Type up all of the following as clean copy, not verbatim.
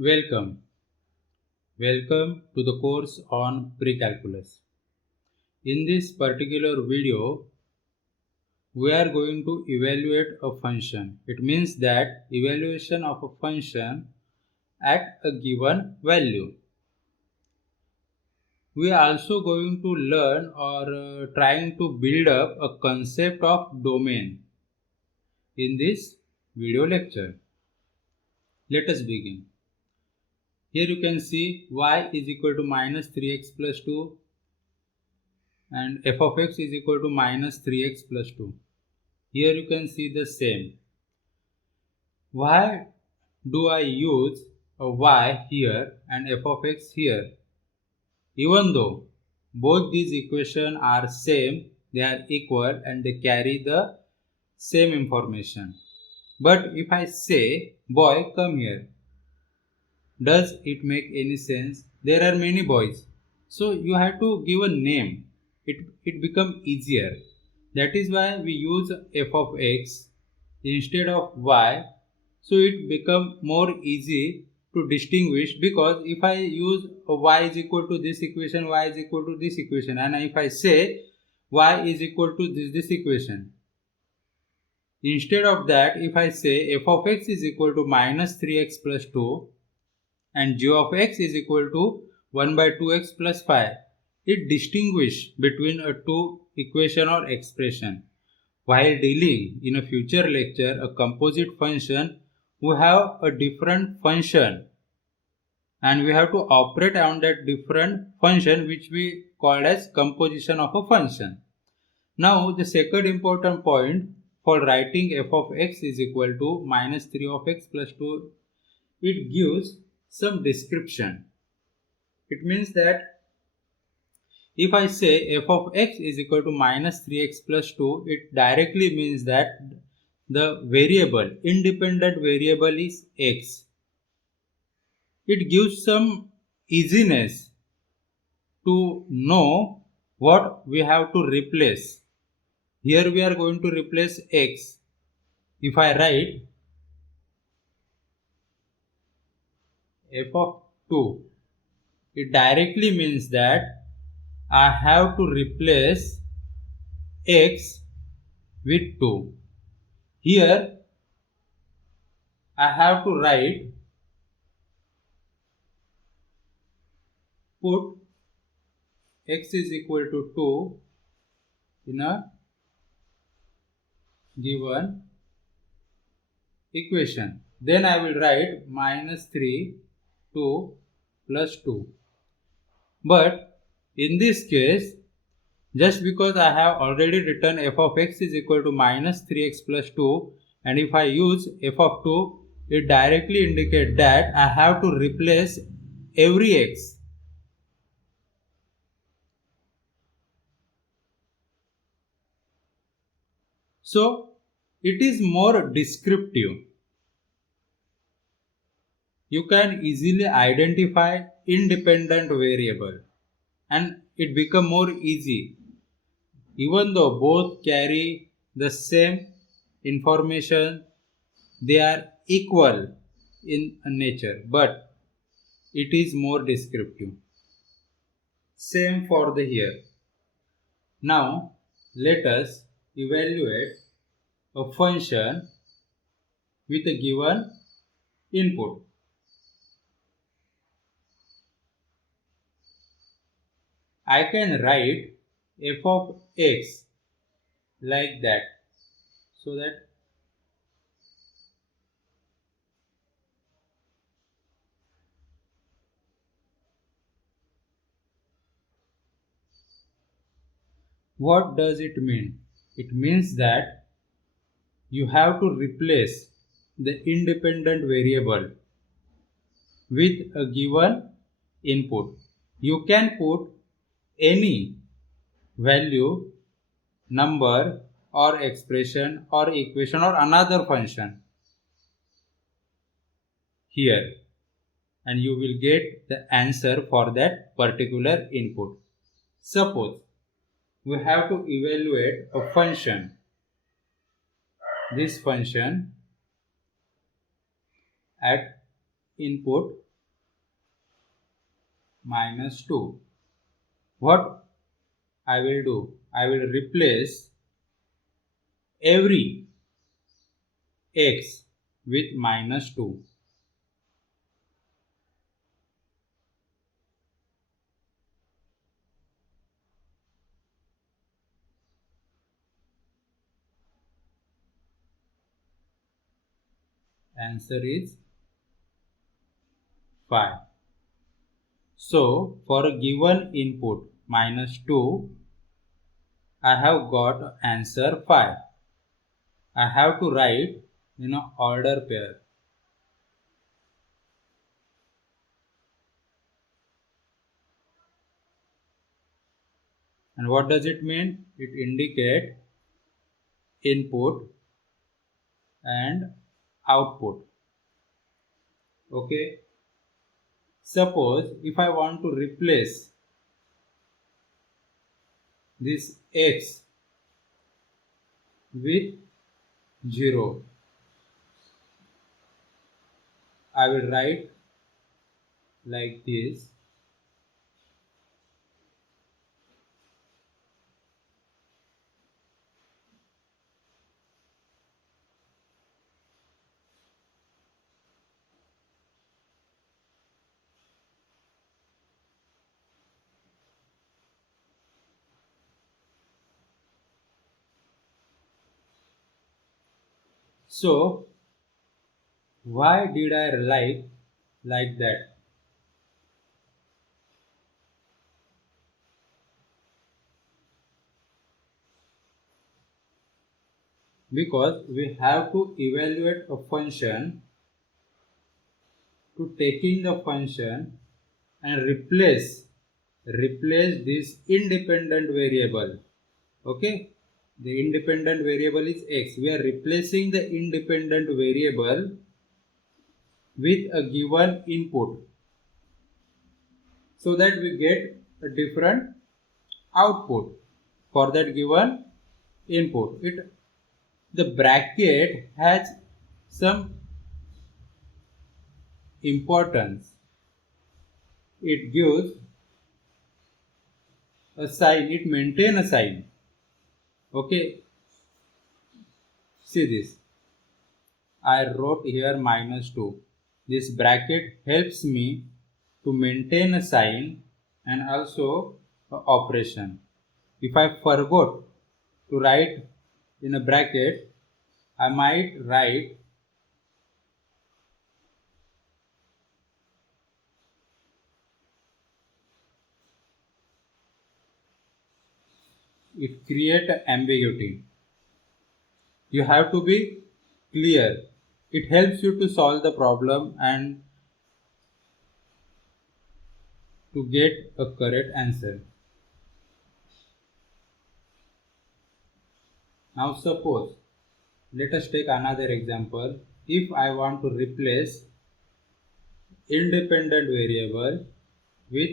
Welcome. Welcome to the course on precalculus. In this particular video, we are going to evaluate a function. It means that evaluation of a function at a given value. We are also going to learn or trying to build up a concept of domain in this video lecture. Let us begin. Here you can see y is equal to minus 3x plus 2 and f of x is equal to minus 3x plus 2. Here you can see the same. Why do I use a y here and f of x here? Even though both these equations are same, they are equal and they carry the same information. But if I say, boy, come here, does it make any sense? There are many boys. So you have to give a name. It becomes easier. That is why we use f of x instead of y. So it becomes more easy to distinguish, because if I use y is equal to this equation, y is equal to this equation, and if I say y is equal to this equation, instead of that, if I say f of x is equal to minus 3x plus 2 and g of x is equal to 1 by 2x plus 5, it distinguishes between a two equation or expression. While dealing in a future lecture a composite function, we have a different function and we have to operate on that different function, which we call as composition of a function. Now the second important point for writing f of x is equal to minus 3 of x plus 2, it gives some description. It means that if I say f of x is equal to minus 3x plus 2, it directly means that the variable, independent variable is x. It gives some easiness to know what we have to replace. Here we are going to replace x. If I write f of 2, it directly means that I have to replace x with 2. Here I have to write, put x is equal to 2 in a given equation. Then I will write minus 3, 2 plus 2. But in this case, just because I have already written f of x is equal to minus 3x plus 2, and if I use f of 2, it directly indicates that I have to replace every x. So it is more descriptive. You can easily identify independent variable and it become more easy. Even though both carry the same information, they are equal in nature, but it is more descriptive. Same for the here. Now let us evaluate a function with a given input. I can write f of x like that, so that what does it mean? It means that you have to replace the independent variable with a given input. You can put any value, number or expression or equation or another function here, and you will get the answer for that particular input. Suppose we have to evaluate a function. This function at input minus 2. What I will do? I will replace every x with minus 2. Answer is 5. So for a given input minus 2, I have got answer 5. I have to write in an order pair. And what does it mean? It indicates input and output. Okay. Suppose if I want to replace this x with 0, I will write like this. So why did I write like that? Because we have to evaluate a function to taking the function and replace this independent variable. Okay, the independent variable is x. We are replacing the independent variable with a given input so that we get a different output for that given input. The bracket has some importance. It gives a sign, it maintains a sign. Okay, see this. I wrote here minus 2. This bracket helps me to maintain a sign and also a operation. If I forgot to write in a bracket, I might write it create ambiguity. You have to be clear. It helps you to solve the problem and to get a correct answer. Now suppose, let us take another example. If I want to replace independent variable with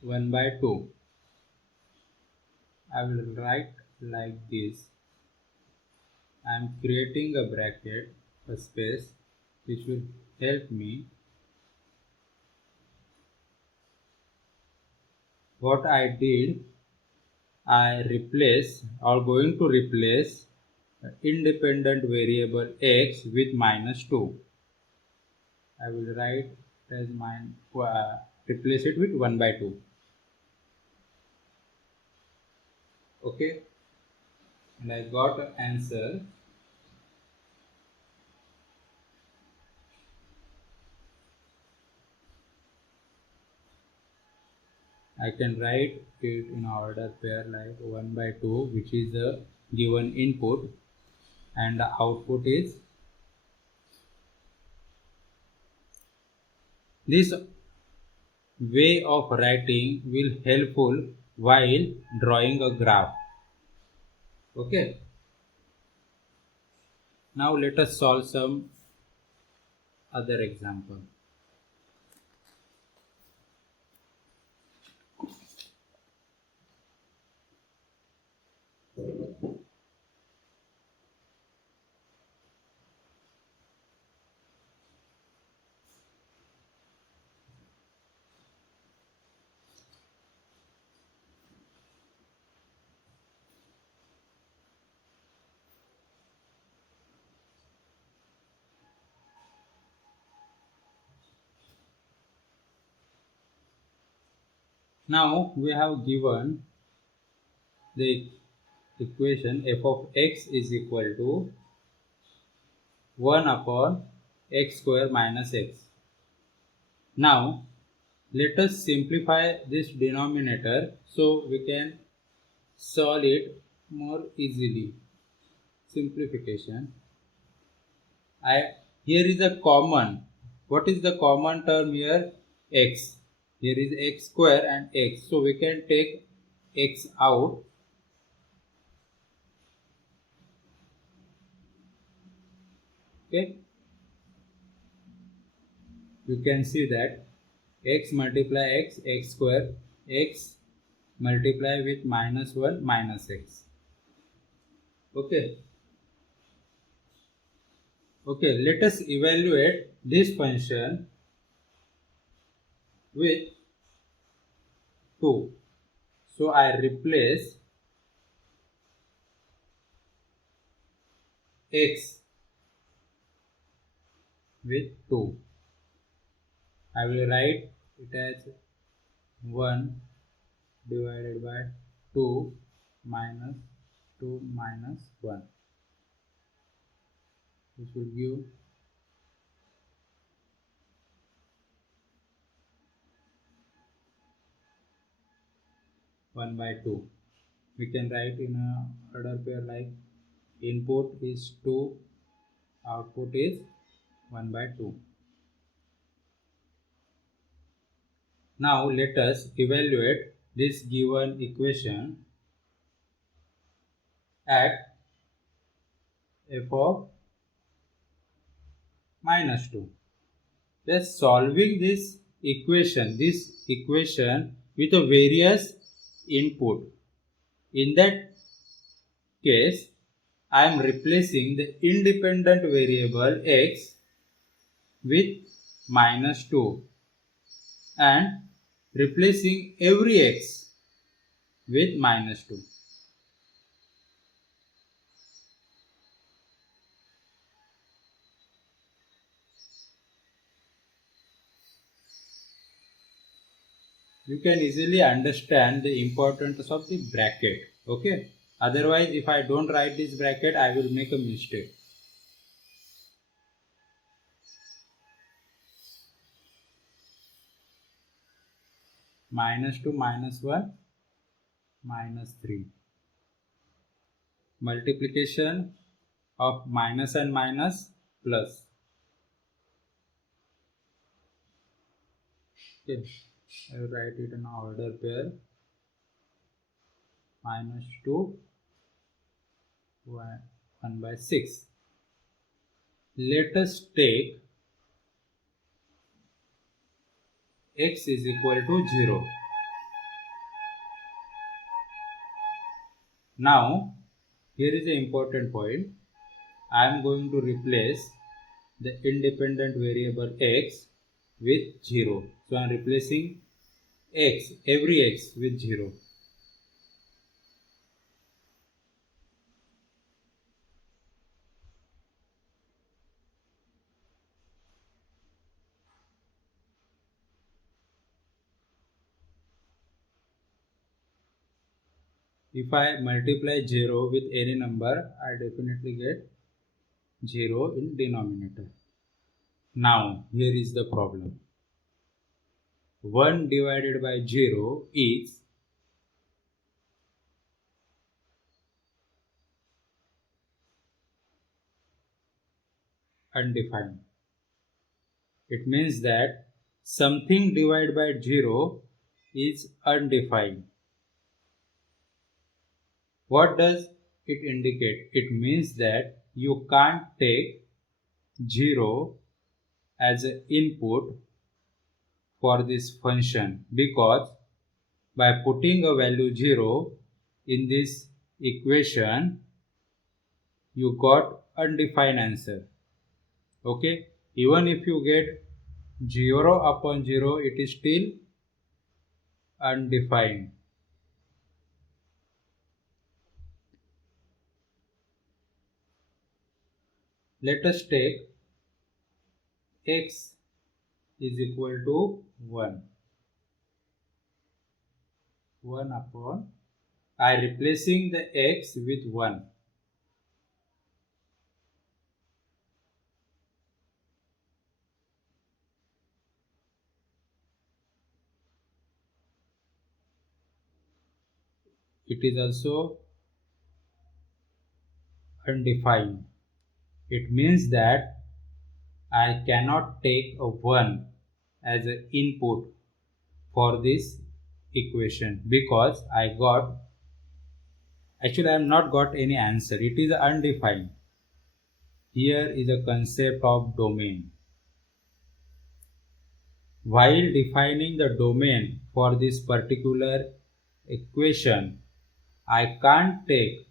1 by 2, I will write like this. I am creating a bracket, a space which will help me. What I did, I replace or going to replace independent variable x with minus 2. I will write as replace it with 1 by 2. Okay, and I got an answer. I can write it in order pair like 1 by 2, which is the given input, and the output is this. Way of writing will helpful while drawing a graph. Okay, now let us solve some other example. Now we have given the equation f of x is equal to 1 upon x square minus x. Now let us simplify this denominator so we can solve it more easily. Simplification. Here is a common. What is the common term here? X. Here is x square and x. So we can take x out. Okay. You can see that x multiply x, x square, x multiply with minus 1 minus x. Okay. Okay. Let us evaluate this function with 2. So I replace x with 2. I will write it as 1 divided by 2 minus 2 minus 1. This will give 1 by 2. We can write in a order pair like input is 2, output is 1 by 2. Now let us evaluate this given equation at f of minus 2. Just solving this equation with a various input. In that case, I am replacing the independent variable x with minus 2 and replacing every x with minus 2. You can easily understand the importance of the bracket. Okay. Otherwise, if I don't write this bracket, I will make a mistake. Minus 2 minus 1 minus 3. Multiplication of minus and minus plus. Okay. I will write it in order pair. Minus 2 1 by 6. Let us take x is equal to 0. Now, here is the important point. I am going to replace the independent variable x with 0. So, I am replacing every x with 0. If I multiply 0 with any number, I definitely get 0 in denominator. Now, here is the problem. 1 divided by 0 is undefined. It means that something divided by 0 is undefined. What does it indicate? It means that you can't take 0 as an input for this function, because by putting a value 0 in this equation, you got undefined answer. Okay, even if you get 0 upon 0, it is still undefined. Let us take x is equal to 1. 1 upon, I replacing the x with 1. It is also undefined. It means that I cannot take a 1 as an input for this equation because I am not got any answer. It is undefined. Here is a concept of domain. While defining the domain for this particular equation, I can't take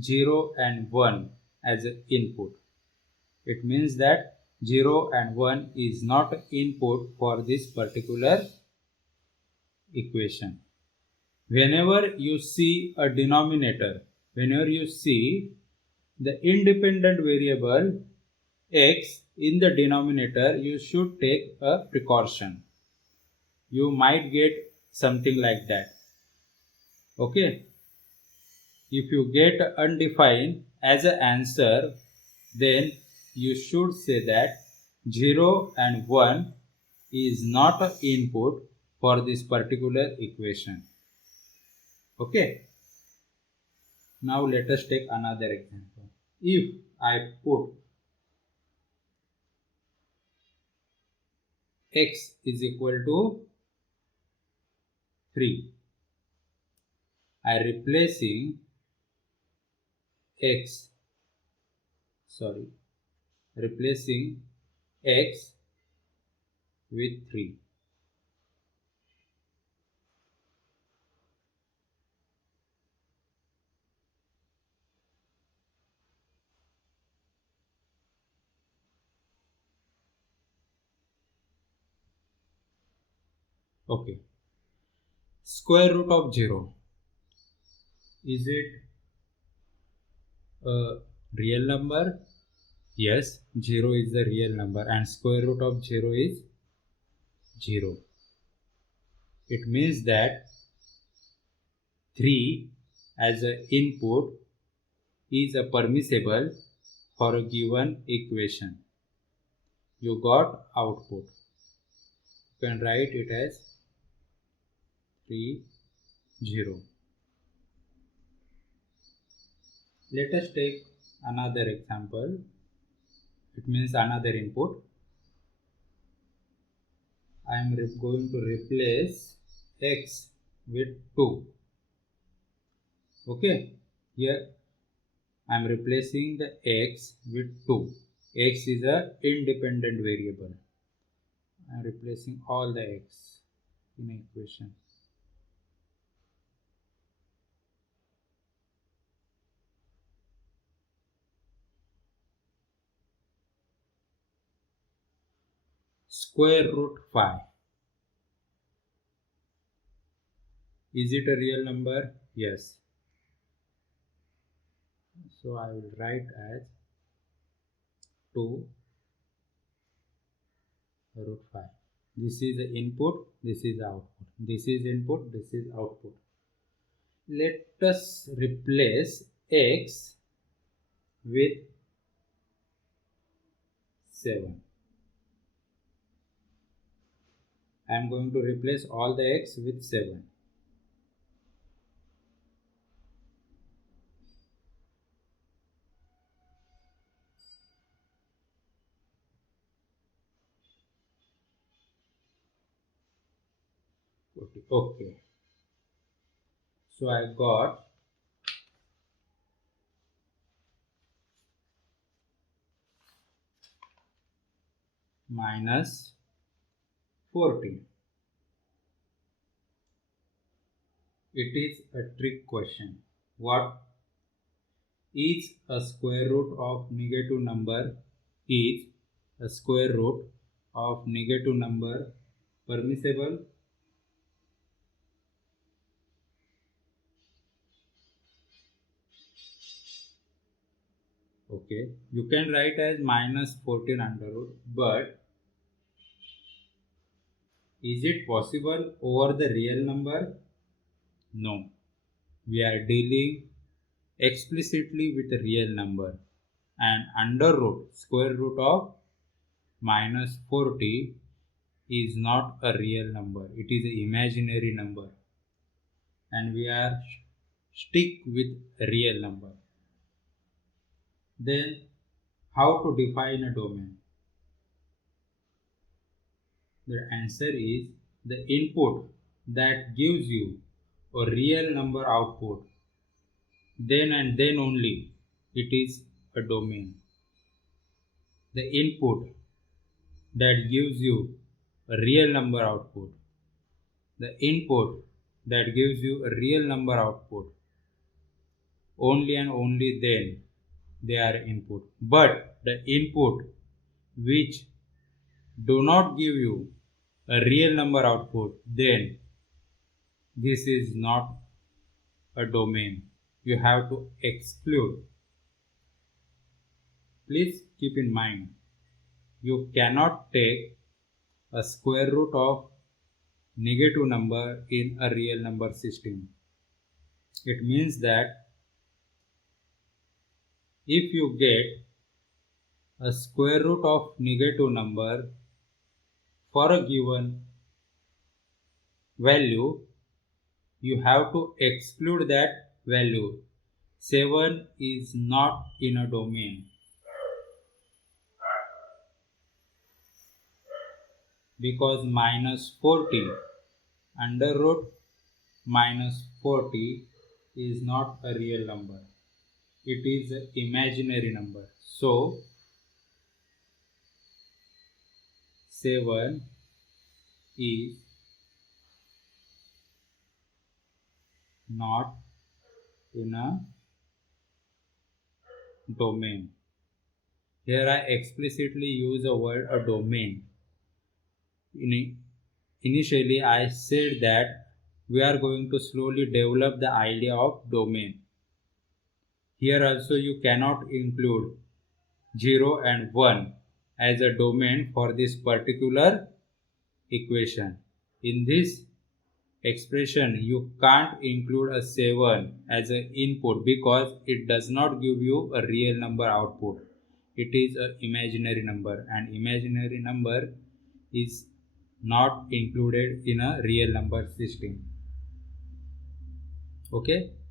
0 and 1 as an input. It means that 0 and 1 is not input for this particular equation. Whenever you see a denominator, whenever you see the independent variable x in the denominator, you should take a precaution. You might get something like that. Okay. If you get undefined as an answer, then you should say that 0 and 1 is not an input for this particular equation. Okay. Now let us take another example. If I put x is equal to 3, I replacing x, replacing x with 3. Okay. Square root of 0. Is it a real number? Yes, 0 is the real number and square root of 0 is 0. It means that 3 as an input is a permissible for a given equation. You got output. You can write it as 3, 0. Let us take another example. It means another input. I am going to replace x with 2. Okay. Here I am replacing the x with 2. X is a independent variable. I am replacing all the x in an equation. Square root 5. Is it a real number? Yes. So I will write as 2 root 5. This is the input, this is the output. This is input, this is output. Let us replace x with 7. I am going to replace all the x with 7. Okay. So I got minus 40. It is a trick question. What is a square root of negative number? Is a square root of negative number permissible? Okay, you can write as minus 14 under root, but is it possible over the real number? No, we are dealing explicitly with a real number, and under root, square root of minus 40 is not a real number, it is an imaginary number, and we are stick with a real number. Then how to define a domain? The answer is the input that gives you a real number output. Then and then only it is a domain. The input that gives you a real number output. The input that gives you a real number output. Only and only then they are input. But the input which do not give you a real number output, then this is not a domain. You have to exclude. Please keep in mind, you cannot take a square root of negative number in a real number system. It means that if you get a square root of negative number for a given value, you have to exclude that value. 7 is not in a domain because minus 40 under root minus 40 is not a real number. It is an imaginary number. So 7 is not in a domain. Here I explicitly use the word a domain. Initially I said that we are going to slowly develop the idea of domain. Here also you cannot include 0 and 1 as a domain for this particular equation. In this expression you can't include a 7 as an input because it does not give you a real number output. It is an imaginary number, and imaginary number is not included in a real number system. Okay.